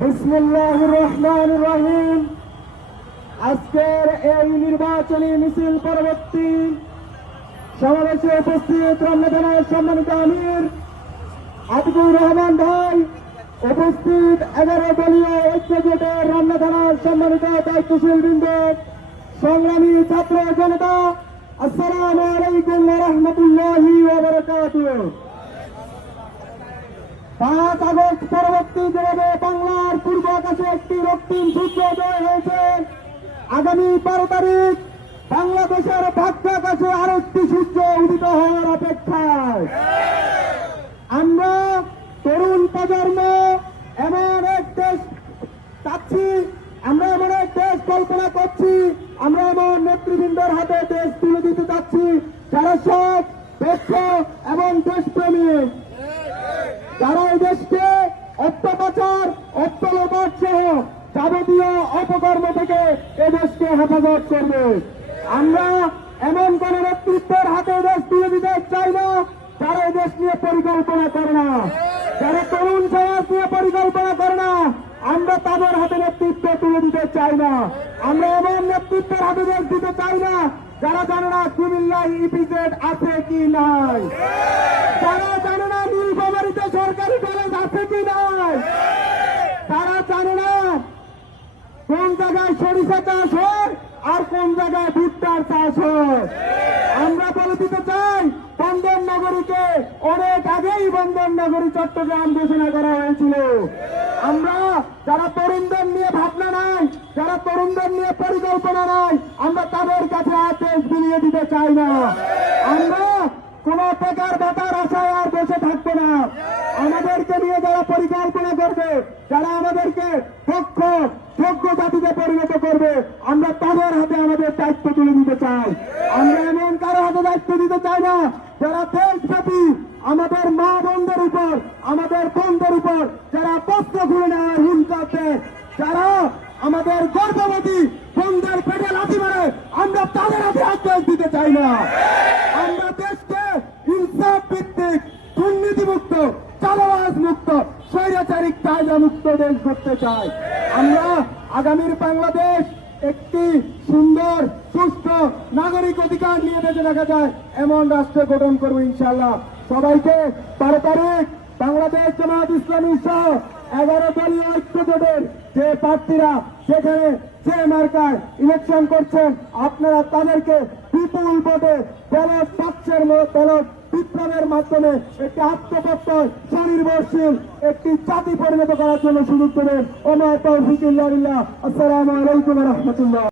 বিসমিল্লাহির রহমানির রহিম। আজকের এই নির্বাচনী মিছিল পরবর্তী সমাবেশে উপস্থিত রমনা থানার সম্মানিত আমির আতিকুর রহমান ভাই, উপস্থিত 11 দলীয় ঐক্য জোটের রমনা থানার সম্মানিত দায়িত্বশীল বৃন্দ, সংগ্রামী ছাত্র জনতা, আসসালামু আলাইকুম ওয়া রাহমাতুল্লাহি ওয়া বারাকাতুহু। 5 আগস্ট পরবর্তী যেভাবে বাংলার পূর্ব আকাশে একটি রক্তিম সূর্যোদয় হয়েছে, আগামী 12 তারিখ বাংলাদেশের ভাগ্য আকাশে আরো একটি সূর্য উদিত হওয়ার অপেক্ষায়। আমরা তরুণ প্রজন্ম এমন এক দেশ চাচ্ছি, আমরা এমন এক দেশ কল্পনা করছি, আমরা এমন নেতৃবৃন্দের হাতে দেশ তুলে দিতে চাচ্ছি যারা সব দেশ এবং দেশপ্রেমিক, যারা এই দেশকে অত্যাচার অত্যাচার সহ যাবতীয় অপকর্ম থেকে এই দেশকে হেফাজত করবে। আমরা এমন কোন নেতৃত্বের হাতে দেশ তুলে দিতে চাই না যারা এই দেশ নিয়ে পরিকল্পনা করে না, যারা তরুণ সমাজ নিয়ে পরিকল্পনা করে না, আমরা তাদের হাতে নেতৃত্ব তুলে দিতে চাই না। আমরা এমন নেতৃত্বের হাতে দেশ দিতে চাই না যারা জানে না কুমিল্লায় ইপিজেড আছে কি নাই, যারা জানে না নীলফামারীতে সরকারি কলেজ আছে কি নাই, তারা জানে না কোন জায়গায় সরিষা চাষ হয় আর কোন জায়গায় ভুট্টার চাষ হয়। আমরা বলে দিতে চাই, বন্দর নগরীকে অনেক আগেই বন্দর নগরী চট্টগ্রাম ঘোষণা করা হয়েছিল। আমরা যারা তরুণদের নিয়ে ভাবনা নাই, যারা তরুণদের নিয়ে পরিকল্পনা নাই, আমরা তাদের কাছে আদেশ বিলিয়ে দিতে চাই না। আমরা কোন প্রকার বেতার আশায় আর বসে থাকবো না। আমাদেরকে নিয়ে যারা পরিকল্পনা করবে, যারা আমাদেরকে যোগ্য জাতিতে পরিণত করবে, আমরা তাদের হাতে আমাদের দায়িত্ব তুলে দিতে চাই। আমরা এমন কারো হাতে দায়িত্ব দিতে চাই না যারা দেশব্যাপী আমাদের মা বোনদের উপর, আমাদের বোনদের উপর যারা বস্ত্র খুলে নেওয়ার হিংসা, যারা আমাদের গর্ভবতী বোনদের পেটে লাথি মারে, আমরা তাদের হাতে আদেশ দিতে চাই না। আমরা দেশকে ইনসাফ ভিত্তিক, দুর্নীতিমুক্ত, চাঁদাবাজ মুক্ত, স্বৈরাচারিক কায়দা মুক্ত দেশ করতে চাই। আমরা আগামীর বাংলাদেশ একটি সুন্দর সুস্থ নাগরিক অধিকার নিয়ে বেঁচে রাখা যায় এমন রাষ্ট্র গঠন করবো ইনশাআল্লাহ। সবাইকে 12 তারিখ বাংলাদেশ জামায়াত ইসলামী সহ 11 দলীয় ঐক্য জোটের যে প্রার্থীরা সেখানে যে মার্কায় ইলেকশন করছেন, আপনারা তাদেরকে বিপুল ভোটে ব্যালট বাক্সের ব্যালট বিপ্লবের মাধ্যমে একটি আত্মপ্রত্যয় স্বনির্ভরশীল একটি জাতি পরিণত করার জন্য সুযোগ দেবেন। ওমা তৌফিক ইল্লা বিল্লাহ। আসসালামু আলাইকুম ওয়া রাহমাতুল্লাহ।